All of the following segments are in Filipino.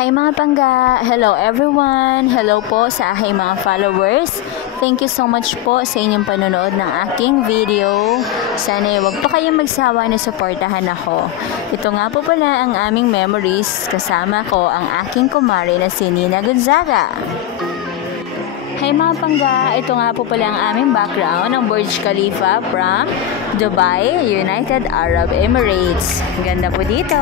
Hi mga pangga! Hello everyone! Hello po sa aking mga followers. Thank you so much po sa inyong panonood ng aking video. Sana wag pa kayong magsawa na suportahan ako. Ito nga po pala ang aming memories. Kasama ko ang aking kumare na si Nina Gonzaga. Hi mga pangga! Ito nga po pala ang aming background ng Burj Khalifa from Dubai, United Arab Emirates. Ganda po dito!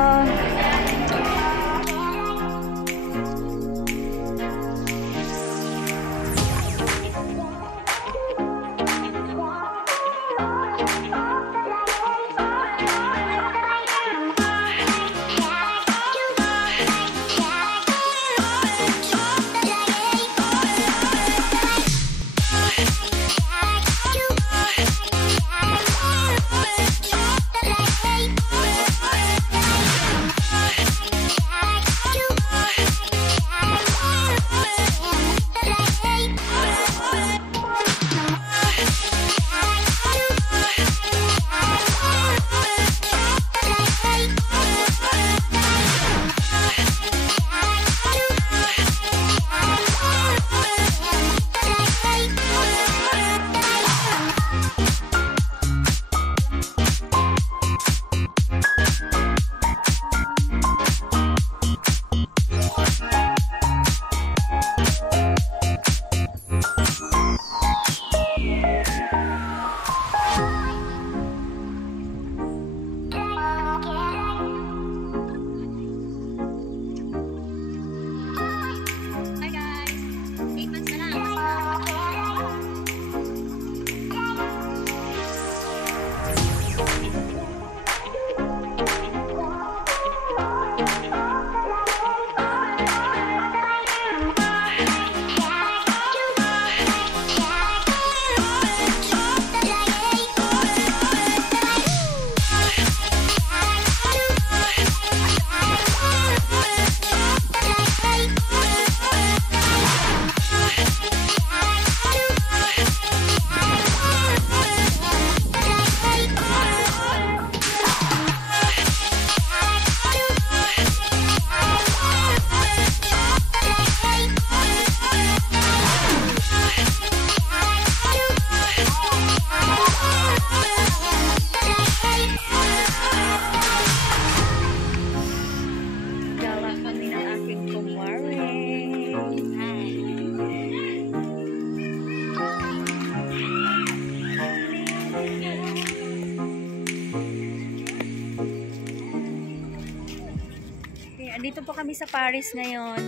Dito po kami sa Paris ngayon.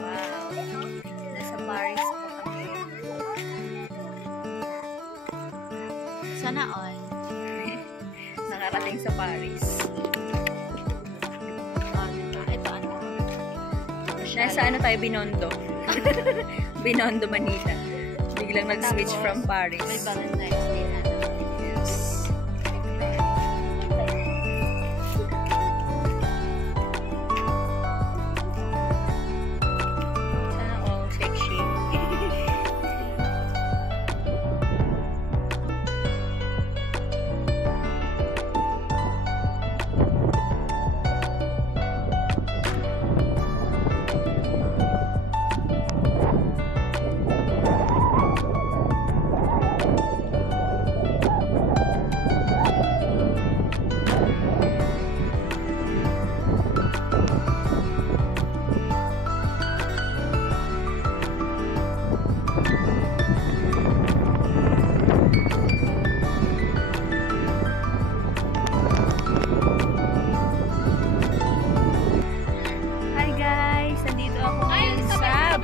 Wow. Nasa Paris po kami. Sana all. Nakarating sa Paris. Ito ano? Nasa ano tayo? Binondo. Binondo, Manila. Biglang nag-switch from Paris. May Valentine's Day na.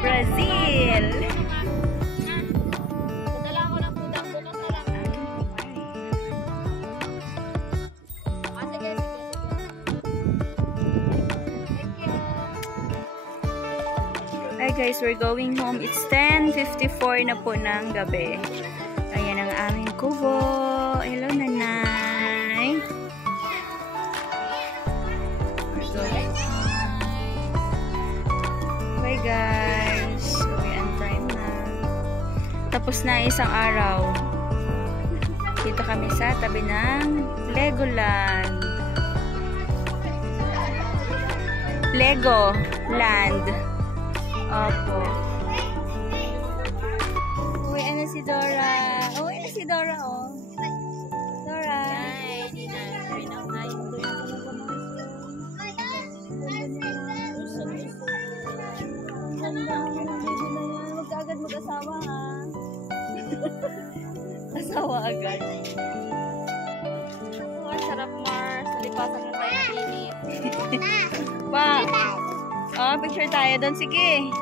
Brazil. Dadala ako ng pudang bukas na lang. Sige. Thank you. Hi guys, we're going home. It's 10:54 na po ng gabi. Ayan ang aming kubo. Hello, nanay. We're going home. Bye guys. Uwian time na. Tapos na isang araw. Dito kami sa tabi ng Legoland. Lego Land. Opo. Uy, ano si Dora? Uy, ano si Dora, oh. Dora. Magkaagad mag-asawa, ha? Asawa agad. Oh, sarap, Mars. Nalipasan mo tayo ng init. Pa. Oh, picture tayo doon. Sige.